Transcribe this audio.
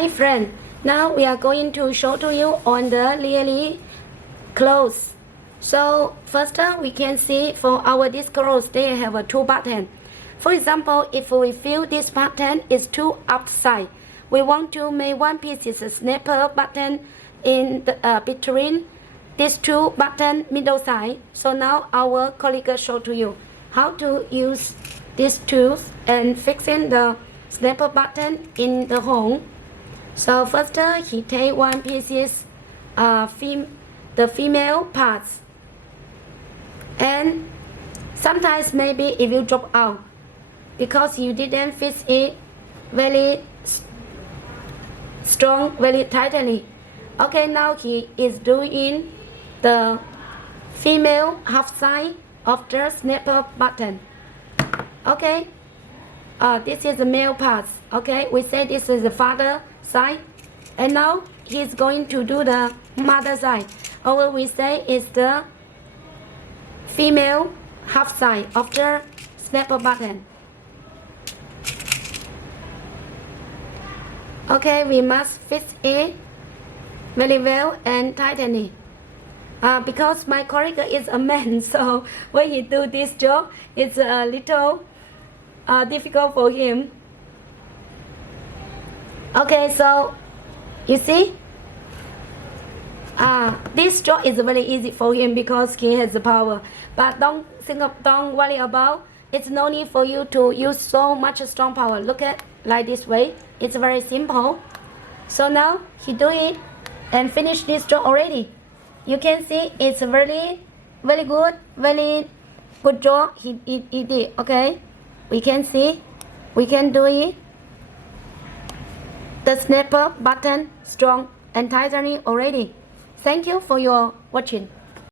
Hi friend, now we are going to show to you on the really clothes. So first we can see for our this clothes they have a two button. For example, if we feel this button is too upside, we want to make one piece is a snapper button in the between these two button middle side. So now our colleague show to you how to use these tools and fixing the snapper button in the hole. So first he take one pieces the female parts, and sometimes maybe it will drop out because you didn't fix it very strong, very tightly. Okay, now he is doing the female half side of the snapper button. Okay, this is the male parts. Okay, we say this is the father side, and now he's going to do the mother side, or we say is the female half side of the snapper button. Okay, we must fix it very well and tightly. Because my colleague is a man, so when he do this job, it's a little difficult for him. Okay, so you see, this job is very easy for him because he has the power. But don't worry about. It's no need for you to use so much strong power. Look at like this way. It's very simple. So now he do it and finish this job already. You can see it's very good job he did. Okay, we can see, we can do it. The snapper button strong and tightly already. Thank you for your watching.